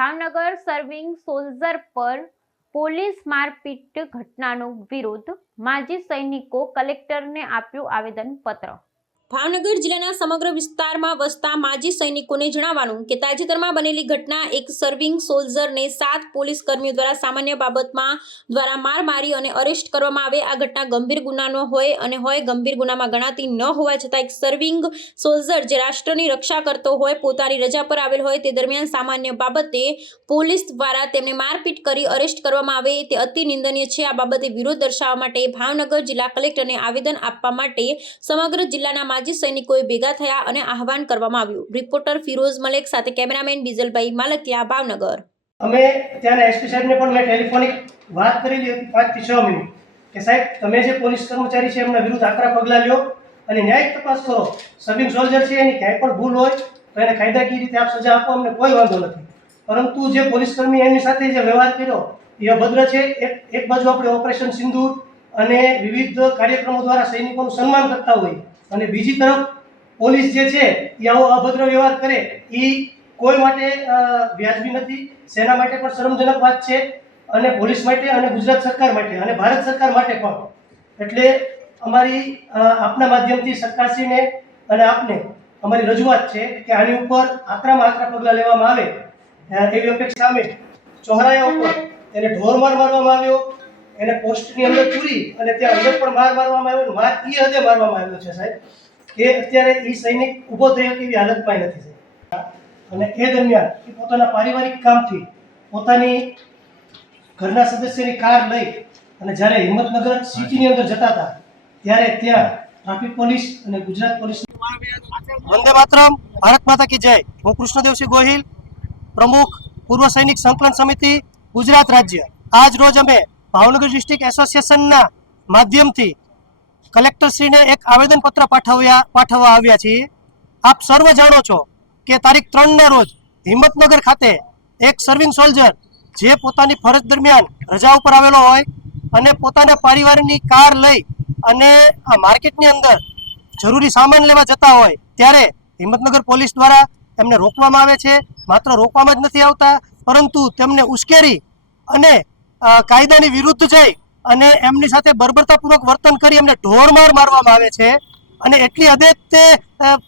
Bhavnagar serving soldier પર police મારપીટ ઘટનાનો વિરોધ. માજી સૈનિકો કલેક્ટરને આપ્યું આવેદનપત્ર. ભાવનગર જિલ્લાના સમગ્ર વિસ્તારમાં વસતા માજી સૈનિકોને જણાવવાનું કે તાજેતરમાં બનેલી ઘટના એક સર્વિંગ સોલ્જરને સાત પોલીસ કર્મીઓ દ્વારા સામાન્ય બાબતમાં દ્વારા માર મારી અને અરેસ્ટ કરવામાં આવે. આ ઘટના ગંભીર ગુનાનો હોય અને હોય ગંભીર ગુનામાં ગણાતી ન હોવા છતાં એક સર્વિંગ સોલ્જર જે રાષ્ટ્રની રક્ષા કરતો હોય, પોતાની રજા પર આવેલ હોય તે દરમિયાન સામાન્ય બાબતે પોલીસ દ્વારા તેમને મારપીટ કરી અરેસ્ટ કરવામાં આવે. તે અતિ નિંદનીય છે. આ બાબતે વિરોધ દર્શાવવા માટે ભાવનગર જિલ્લા કલેક્ટરને આવેદન આપવા માટે સમગ્ર જિલ્લાના માજી સૈનિકોએ ભેગા થયા અને આહવાન કરવામાં આવ્યું. રિપોર્ટર ફિરોઝ મલેક સાથે કેમેરામેન બીજલભાઈ માલકિયા, ભાવનગર. અમે ત્યાંના એસપી સાહેબને પણ મેં ટેલિફોનિક વાત કરેલી હતી પાંચથી છ મિનિટ કે સાહેબ, તમે જે પોલીસ કર્મચારી છે, એમના વિરુદ્ધ આકરા પગલાં લ્યો અને ન્યાયિક તપાસ કરો. સર્વિંગ સોલ્જર છે, એની ક્યાંય પણ ભૂલ હોય, તો એને કાયદાકીય રીતે આપ સજા આપો, અમને કોઈ વાંધો નથી. પરંતુ જે પોલીસ કર્મી એમની સાથે જે વ્યવહાર કર્યો, એ અભદ્ર છે. એક એક બાજુ આપણે ઓપરેશન સિંધુ અને વિવિધ કાર્યક્રમો દ્વારા સૈનિકોનું સન્માન કરતા હોઈએ. અને બીજી તરફ પોલીસ જે છે એ આવો અભદ્ર વ્યવહાર કરે એ કોઈ માટે વ્યાજબી નથી સેના માટે પણ શરમજનક વાત છે અને પોલીસ માટે અને ગુજરાત સરકાર માટે અને ભારત સરકાર માટે પણ. એટલે અમારી આપના માધ્યમથી સરકારશ્રીને અને આપને અમારી રજૂઆત છે કે આની ઉપર આકરામાં આકરા પગલાં લેવામાં આવે એવી અપેક્ષા અમે ચોહરાયા ઉપર એને ઢોરમાર મારવામાં આવ્યો એને પોસ્ટની અંદર પૂરી અને ત્યાં અંદર પણ માર મારવામાં આવ્યો માર એ હદે મારવામાં આવ્યો છે સાહેબ, કે અત્યારે એ સૈનિક ઊભો થયો એવી હાલતમાં નથી અને એ દરમિયાન એ પોતાના પારિવારિક કામથી પોતાની ઘરના સદસ્યની કાર લઈ અને જ્યારે હિંમતનગર સિટીની અંદર જતા હતા, ત્યારે ત્યાં ટ્રાફિક પોલીસ અને ગુજરાત પોલીસ વંદે માતરમ, ભારત માતા કી જય. હું કૃષ્ણદેવસિંહ ગોહિલ, પ્રમુખ પૂર્વ સૈનિક સંકલન સમિતિ, ગુજરાત રાજ્ય. આજ રોજ અમે ભાવનગર ડિસ્ટ્રિક્ટ એસોસિએશનના માધ્યમથી કલેક્ટરશ્રીને એક આવેદનપત્ર પાઠવ્યા, પાઠવવા આવ્યા છીએ. આપ સર્વ જાણો છો કે તારીખ ત્રણના રોજ હિંમતનગર ખાતે એક સર્વિંગ સોલ્જર જે પોતાની ફરજ દરમિયાન રજા ઉપર આવેલો હોય અને પોતાના પરિવારની કાર લઈ અને આ માર્કેટની અંદર જરૂરી સામાન લેવા જતા હોય ત્યારે હિંમતનગર પોલીસ દ્વારા એમને રોકવામાં આવે છે. માત્ર રોકવામાં જ નથી આવતા, પરંતુ તેમને ઉશ્કેરી અને કાયદાની વિરુદ્ધ જઈ અને એમની સાથે બર્બરતાપૂર્વક વર્તન કરી એમને ઢોરમાર મારવામાં આવે છે અને એટલી હદે તે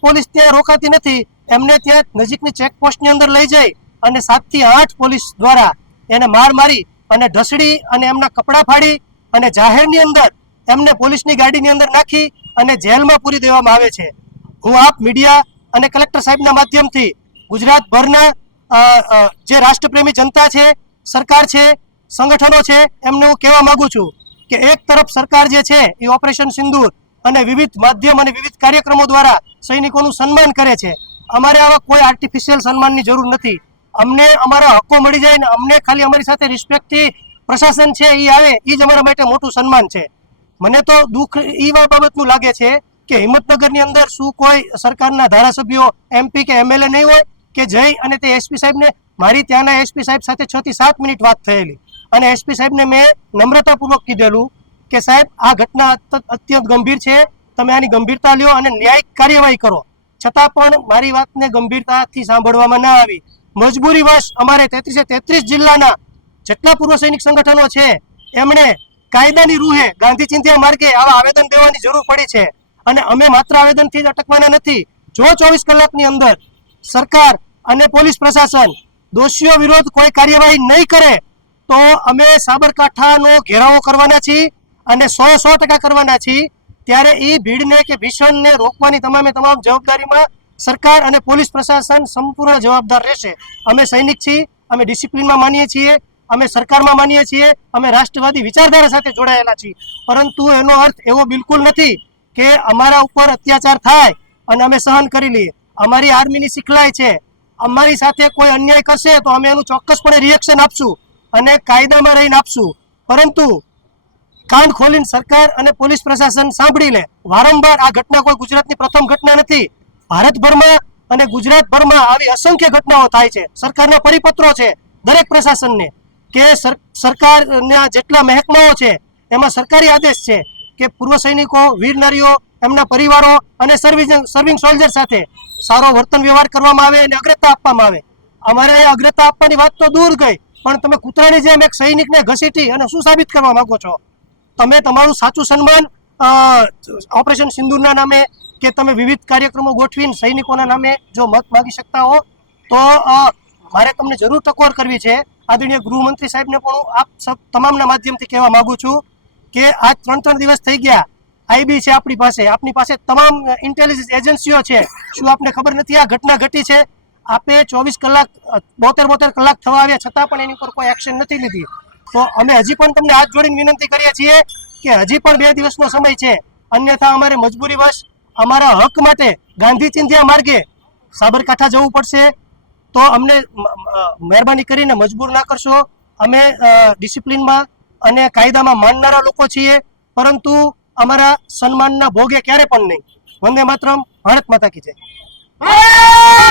પોલીસ ત્યાં રોકાતી નથી. એમને ત્યાં નજીકની ચેકપોસ્ટની અંદર લઈ જઈ અને સાતથી આઠ પોલીસ દ્વારા એને માર મારી અને ઢસડી અને એમના કપડાં ફાડી અને જાહેરની અંદર એમને પોલીસની ગાડીની અંદર નાખી અને જેલમાં પૂરી દેવામાં આવે છે. હું આપ મીડિયા અને કલેક્ટર સાહેબના માધ્યમથી ગુજરાતભરના જે રાષ્ટ્રપ્રેમી જનતા છે, સરકાર છે સંગઠનો છે, એમને હું કહેવા માગું છું કે એક તરફ સરકાર જે છે, એ ઓપરેશન સિંદૂર અને વિવિધ માધ્યમ અને વિવિધ કાર્યક્રમો દ્વારા સૈનિકોનું સન્માન કરે છે. અમારે આવા કોઈ આર્ટિફિશિયલ સન્માનની જરૂર નથી. અમને અમારા હક્કો મળી જાય ને અમને ખાલી અમારી સાથે રિસ્પેક્ટથી પ્રશાસન છે, એ આવે, એ જ અમારા માટે મોટું સન્માન છે. મને તો દુઃખ એ બાબતનું લાગે છે કે હિંમતનગરની અંદર શું કોઈ સરકારના ધારાસભ્યો એમપી કે એમએલએ નહીં હોય કે જઈ અને તે એસપી સાહેબને, મારી ત્યાંના એસપી સાહેબ સાથે છ થી સાત મિનિટ વાત થયેલી. અને એસપી સાહેબને મેં નમ્રતાપૂર્વક કીધેલું કે સાહેબ, આ ઘટના અત્યંત ગંભીર છે. તમે આની ગંભીરતા લ્યો અને ન્યાયિક કાર્યવાહી કરો. છતાં પણ મારી વાતને ગંભીરતાથી સાંભળવામાં ન આવી. મજબૂરીવશ અમારે તેત્રીસે તેત્રીસ જિલ્લાના જેટલા પૂર્વ સૈનિક સંગઠનો છે, એમણે કાયદાની રૂહે ગાંધી ચિંધ્યા માર્ગે આવા આવેદન દેવાની જરૂર પડી છે. અને અમે માત્ર આવેદનથી જ અટકવાના નથી. જો ચોવીસ કલાકની અંદર સરકાર અને પોલીસ પ્રશાસન દોષીઓ વિરોધ કોઈ કાર્યવાહી નહીં કરે તો અમે સાબરકાંઠાનો ઘેરાવો કરવાના છીએ અને સો સો ટકા કરવાના છીએ. ત્યારે એ ભીડને કે ભીષણને રોકવાની તમામે તમામ જવાબદારીમાં સરકાર અને પોલીસ પ્રશાસન સંપૂર્ણ જવાબદાર રહેશે. અમે સૈનિક છીએ, અમે ડિસિપ્લિનમાં માનીએ છીએ, અમે સરકારમાં માનીએ છીએ, અમે રાષ્ટ્રવાદી વિચારધારા સાથે જોડાયેલા છીએ. પરંતુ એનો અર્થ એવો બિલકુલ નથી કે અમારા ઉપર અત્યાચાર થાય અને અમે સહન કરી લઈએ. અમારી આર્મીની શીખલાઈ છે. અમારી સાથે કોઈ અન્યાય કરશે તો અમે એનું ચોક્કસપણે રિએક્શન આપશું. અને કાયદામાં રહીને આપશું. પરંતુ કાન ખોલીને સરકાર અને પોલીસ પ્રશાસન સાંભળી લે વારંવાર આ ઘટના કોઈ ગુજરાતની પ્રથમ ઘટના નથી. ભારતભરમાં અને ગુજરાતભરમાં આવી અસંખ્ય ઘટનાઓ થાય છે. સરકારના પરિપત્રો છે દરેક પ્રશાસનને કે સર- સરકારના જેટલા મહેકમાઓ છે, એમાં સરકારી આદેશ છે કે પૂર્વ સૈનિકો, વીર નારીઓ, એમના પરિવારો અને સર્વિંગ સર્વિંગ સોલ્જર સાથે સારો વર્તન વ્યવહાર કરવામાં આવે અને અગ્રતા આપવામાં આવે. અમારે અગ્રતા આપવાની વાત તો દૂર ગઈ. પણ તમે કૂતરાની જેમ એક સૈનિકને ઘસીટી અને શું સાબિત કરવા માંગો છો? તમે તમારું સાચું સન્માન ઓપરેશન સિંદુરના નામે કે તમે વિવિધ કાર્યક્રમો ગોઠવીને સૈનિકોના નામે જો મત માગી શકતા હો, તો મારે તમને જરૂર ટકોર કરવી છે. આદરણીય ગૃહમંત્રી સાહેબને પણ હું આપ તમામના માધ્યમથી કહેવા માગું છું કે આજ ત્રણ ત્રણ દિવસ થઈ ગયા. આઈબી છે આપણી પાસે. આપની પાસે તમામ ઇન્ટેલિજન્સ એજન્સીઓ છે. શું આપને ખબર નથી આ ઘટના ઘટી છે? આપે ચોવીસ કલાક બોતેર બોતેર કલાક થવા આવ્યા છતાં પણ એની ઉપર કોઈ એક્શન નથી લીધી. તો અમે હજી પણ તમને હાથ જોડીને વિનંતી કરીએ છીએ કે હજી પણ બે દિવસનો સમય છે. અન્યથા અમારે મજબૂરીવશ અમારા હક માટે ગાંધી ચિંધ્યા માર્ગે સાબરકાંઠા જવું પડશે. તો અમને મહેરબાની કરીને મજબૂર ના કરશો. અમે ડિસિપ્લિનમાં અને કાયદામાં માનનારા લોકો છીએ. પરંતુ અમારા સન્માનના ભોગે ક્યારે પણ નહીં. વંદે માતરમ, ભારત માતા કી જય.